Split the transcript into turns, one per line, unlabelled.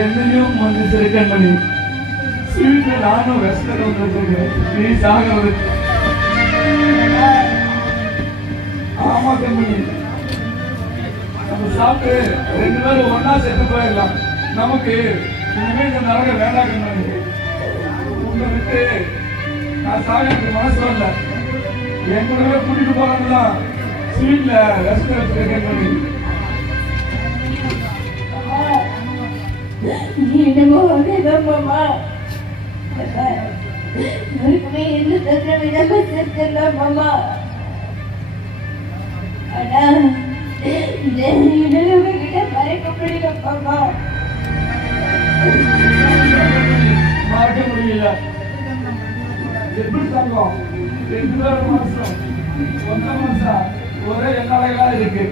என்னையும் மன்னிச்சிரு கண்மணி. ஸ்வீட்ல நானும் ரெஸ்ட் வந்திருக்கேன் நீ சாக ஆமா கம்பெனி நம்ம சாப்பிட்டு ரெண்டு பேரும் ஒன்னா செத்து போயிடலாம். நமக்கு இனிமே இந்த நரகம் வேண்டாம் கண்மணி. உங்களை விட்டு நான் சாக எனக்கு மனசு வரல. என் கூடவே கூட்டிட்டு போறாங்களா? ஸ்வீட்ல ரெஸ்ட் வச்சிருக்கேன் கண்மணி
என்னமோ மாமா யாருக்குமே என்ன தக்க விடாம செத்துடலாம் மாமா. ஆனா கிட்ட மறைக்க முடியல மாமா.
மறக்க முடியல. எப்படி தங்கம்? ரெண்டு பேரும் மாசம் ஒன்றை மாசம் ஒரே என்னால இருக்கு